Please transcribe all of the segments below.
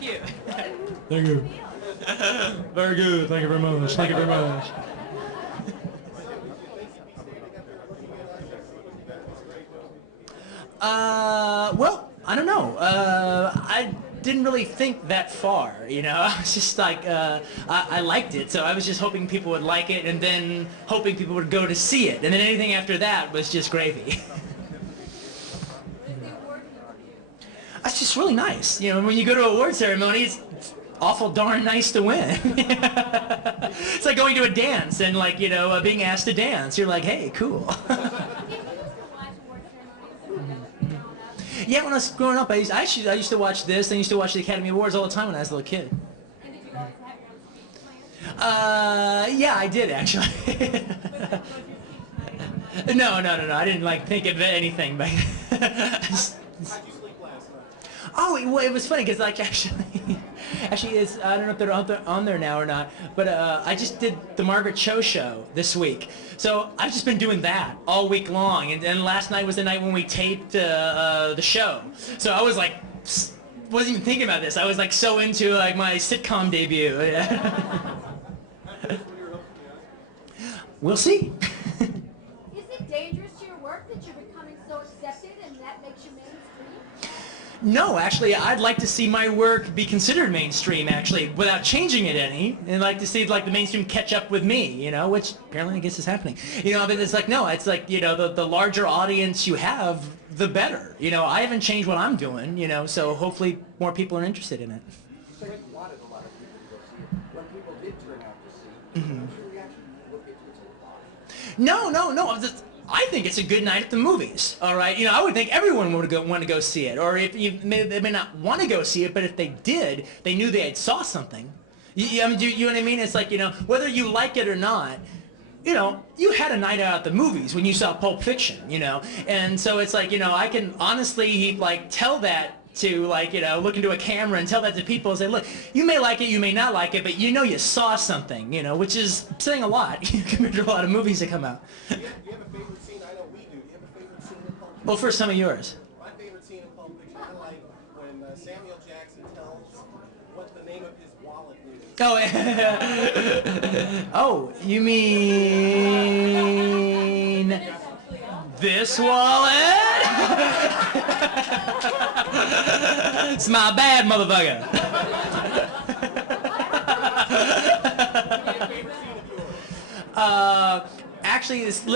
Thank you. Thank you. Very good. Thank you very much. Thank you very much. Well, I don't know. I didn't really think that far, you know. I was just like, I liked it, so I was just hoping people would like it, and then hoping people would go to see it, and then anything after that was just gravy. That's just really nice, you know. When you go to an award ceremony, it's awful darn nice to win. It's like going to a dance and like, you know, being asked to dance. You're like, hey, cool. Yeah, when I was growing up, I used to watch this. I used to watch the Academy Awards all the time when I was a little kid. Yeah, I did actually. No. I didn't like think of anything, but. Oh, it was funny because like actually it's, I don't know if they're on there now or not, but I just did the Margaret Cho show this week. So I've just been doing that all week long, and last night was the night when we taped the show. So I was like, wasn't even thinking about this. I was like so into like my sitcom debut. We'll see. Is it dangerous to your work that you're becoming so accepted and that makes you mainstream? No, actually, I'd like to see my work be considered mainstream, actually, without changing it any, and like to see like the mainstream catch up with me, you know, which apparently I guess is happening. You know, but it's like, no, it's like, you know, the larger audience you have, the better. You know, I haven't changed what I'm doing, you know, so hopefully more people are interested in it. So you wanted a lot of people to go see it. When people did turn out to see it, what was your reaction? What did you say? No. I think it's a good night at the movies. All right, you know, I would think everyone would want to go see it, or if they may not want to go see it, but if they did, they knew they had saw something. I mean, you know what I mean? It's like, you know, whether you like it or not, you know, you had a night out at the movies when you saw Pulp Fiction, you know, and so it's like, you know, I can honestly like tell that to like, you know, look into a camera and tell that to people and say, look, you may like it, you may not like it, but you know you saw something, you know, which is saying a lot compared to a lot of movies that come out. Do you have a favorite scene? I know we do. Do you have a favorite scene in Pulp Fiction? Well, first, some of yours. My favorite scene in Pulp Fiction, I like when Samuel Jackson tells what the name of his wallet is. Oh, oh, you mean this wallet? It's my bad, motherfucker. Actually, it's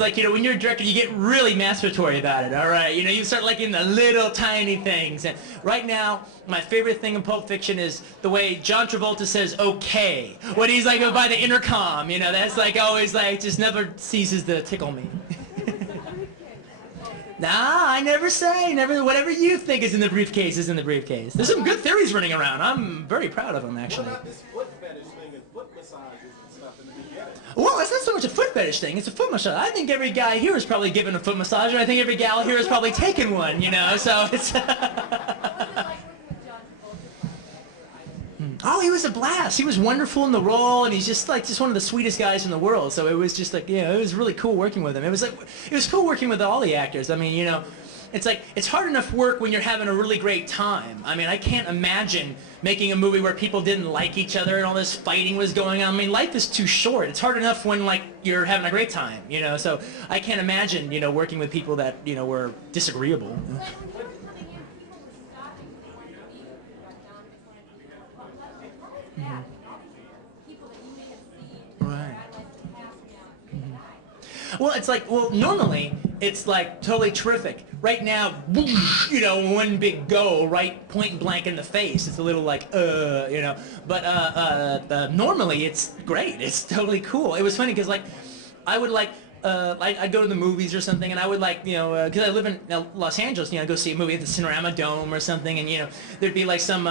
like, you know, when you're a director, you get really masturbatory about it, all right? You know, you start liking the little tiny things. And right now, my favorite thing in Pulp Fiction is the way John Travolta says okay when he's like by the intercom, you know, that's like always like, just never ceases to tickle me. Nah, I never say. Whatever you think is in the briefcase is in the briefcase. There's some good theories running around. I'm very proud of them, actually. What about this foot fetish thing and foot massages and stuff in the beginning? Well, it's not so much a foot fetish thing. It's a foot massage. I think every guy here is probably given a foot massage, and I think every gal here has probably taken one, you know, so it's... Oh, he was a blast. He was wonderful in the role, and he's just one of the sweetest guys in the world. So it was just like, you know, it was really cool working with him. It was cool working with all the actors. I mean, you know, it's like, it's hard enough work when you're having a really great time. I mean, I can't imagine making a movie where people didn't like each other and all this fighting was going on. I mean, life is too short. It's hard enough when like you're having a great time, you know. So I can't imagine, you know, working with people that, you know, were disagreeable. Right. Well, it's like, well, normally it's like totally terrific. Right now, whoosh, you know, one big go, right, point blank in the face. It's a little like, you know. But normally it's great. It's totally cool. It was funny because like, I would like, I'd go to the movies or something, and I would like, you know, because I live in Los Angeles, you know, go see a movie at the Cinerama Dome or something, and you know, there'd be like some,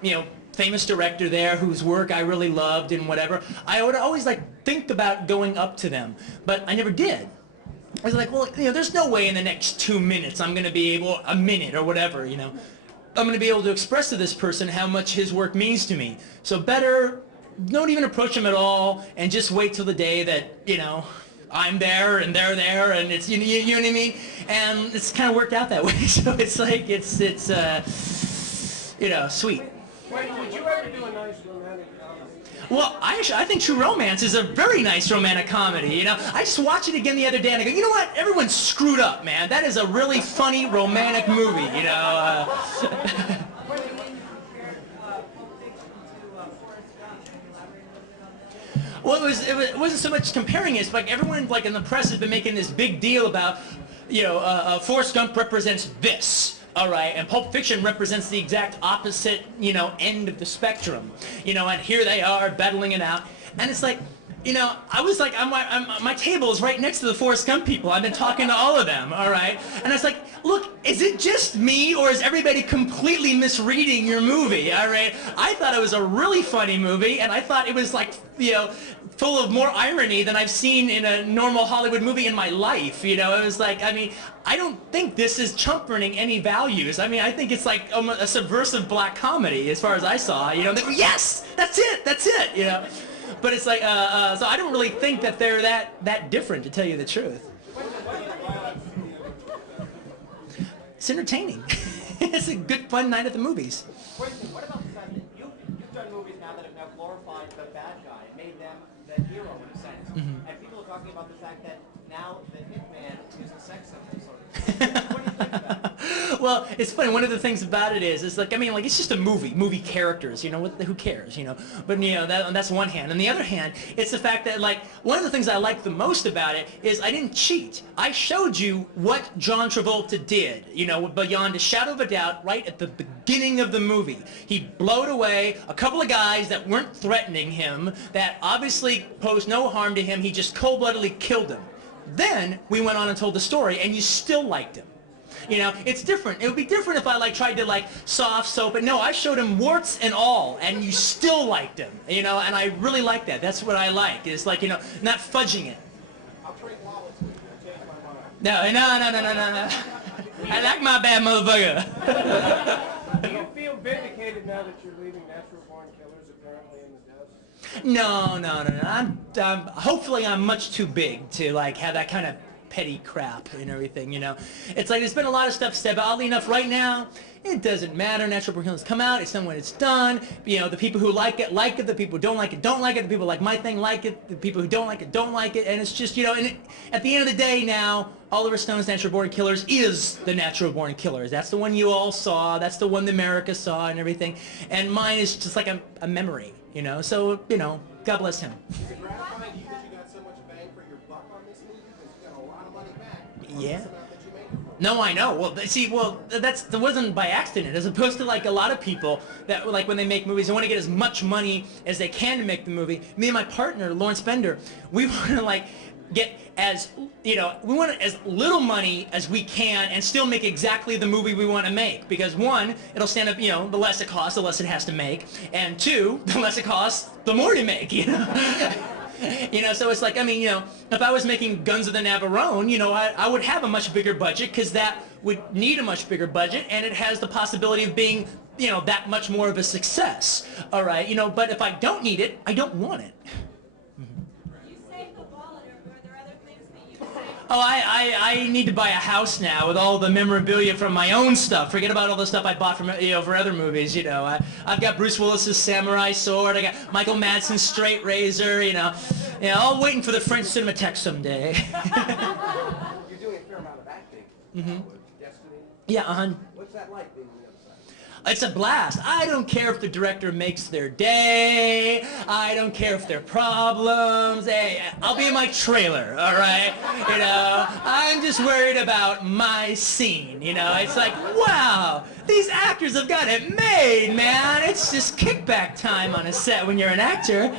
you know, famous director there whose work I really loved and whatever. I would always like think about going up to them, but I never did. I was like, well, you know, there's no way in the next 2 minutes I'm going to be able, a minute or whatever, you know, I'm going to be able to express to this person how much his work means to me. So better don't even approach him at all and just wait till the day that, you know, I'm there and they're there, and it's, you know what I mean? And it's kind of worked out that way. So it's like, it's you know, sweet. Wait, would you ever do a nice romantic comedy? Well, I think True Romance is a very nice romantic comedy, you know. I just watched it again the other day and I go, you know what? Everyone's screwed up, man. That is a really funny romantic movie, you know. Well, it wasn't so much comparing it. It's like everyone like in the press has been making this big deal about, you know, Forrest Gump represents this. All right, and Pulp Fiction represents the exact opposite, you know, end of the spectrum, you know, and here they are battling it out, and it's like, you know, I was like, my table is right next to the Forrest Gump people. I've been talking to all of them, all right, and I was like, look, is it just me or is everybody completely misreading your movie? All right, I thought it was a really funny movie, and I thought it was like, you know, full of more irony than I've seen in a normal Hollywood movie in my life. You know, it was like, I mean, I don't think this is trumpeting any values. I mean, I think it's like a subversive black comedy as far as I saw. You know, yes, that's it, you know. But it's like, so I don't really think that they're that different, to tell you the truth. It's entertaining. It's a good, fun night at the movies. Quentin, what about the fact that you've done movies now that have now glorified the bad guy, made them the hero in a sense, and people are talking about the fact that now the hitman is a sex symbol, sort of. What do you think about that? Well, it's funny. One of the things about it is like, I mean, like, it's just a movie characters, you know, who cares, you know? But, you know, that's one hand. On the other hand, it's the fact that, like, one of the things I like the most about it is I didn't cheat. I showed you what John Travolta did, you know, beyond a shadow of a doubt, right at the beginning of the movie. He blowed away a couple of guys that weren't threatening him, that obviously posed no harm to him. He just cold-bloodedly killed them. Then we went on and told the story, and you still liked him. You know, it's different. It would be different if I like tried to like soft soap it. No, I showed him warts and all, and you still liked him. You know, and I really like that. That's what I like. It's like, you know, not fudging it. I'll trade wallets with you. Change my mind. No. I like my bad motherfucker. Do you feel vindicated now that you're leaving Natural Born Killers apparently in the dust? No. Hopefully I'm much too big to like have that kind of petty crap and everything, you know. It's like there's been a lot of stuff said, but oddly enough, right now, it doesn't matter. Natural Born Killers come out. It's done when it's done. You know, the people who like it. The people who don't like it, don't like it. The people who like my thing like it. The people who don't like it, don't like it. And it's just, you know, and at the end of the day now, Oliver Stone's Natural Born Killers is the Natural Born Killers. That's the one you all saw. That's the one that America saw and everything. And mine is just like a memory, you know. So, you know, God bless him. Is it gratifying to you that you got so much bang for your buck on this movie? Because you got a lot of money back. Yeah. That you made it for. No, I know. Well, see, that wasn't by accident. As opposed to like a lot of people that like when they make movies, they want to get as much money as they can to make the movie. Me and my partner, Lawrence Bender, we want to like get as, you know, we want as little money as we can and still make exactly the movie we want to make. Because one, it'll stand up, you know, the less it costs, the less it has to make. And two, the less it costs, the more to make, you know. You know, so it's like, I mean, you know, if I was making Guns of the Navarone, you know, I would have a much bigger budget because that would need a much bigger budget and it has the possibility of being, you know, that much more of a success. All right, you know, but if I don't need it, I don't want it. You saved the wallet, or were there other things that you saved? Oh, I need to buy a house now with all the memorabilia from my own stuff. Forget about all the stuff I bought from, you know, for other movies, you know. I've got Bruce Willis's samurai sword. I got Michael Madsen's straight razor, you know. All waiting for the French Cinematheque someday. You're doing a fair amount of acting. With Destiny. Yeah, What's that like being on the other side? It's a blast. I don't care if the director makes their day. I don't care if there are problems. Hey, I'll be in my trailer, all right? You know, I'm just worried about my scene, you know? It's like, wow, these actors have got it made, man. It's just kickback time on a set when you're an actor.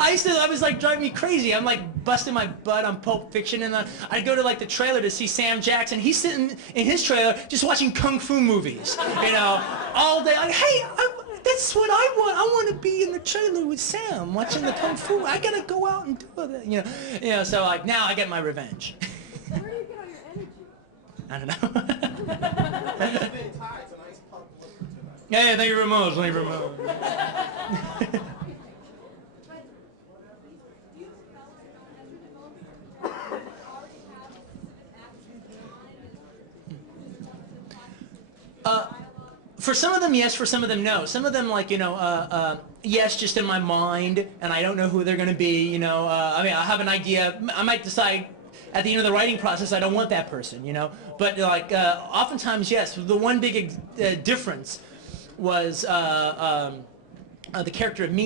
I was like driving me crazy. I'm like busting my butt on Pulp Fiction, and I'd go to like the trailer to see Sam Jackson. He's sitting in his trailer just watching kung fu movies, you know, all day. Like, hey, that's what I want. I want to be in the trailer with Sam watching the kung fu. I gotta go out and do that, you know. So like now I get my revenge. Where do you get all your energy? I don't know. Spin Tide's a nice punk liquor tonight. Yeah, thank you very much. Thank you very much. But do you feel as you're developing your character, you already have specific actors in mind and you just want to talk dialogue? For some of them, yes. For some of them, no. Some of them, like, yes, just in my mind, and I don't know who they're going to be. I mean, I have an idea. I might decide at the end of the writing process I don't want that person. But like, oftentimes, yes. The one big difference was the character of me.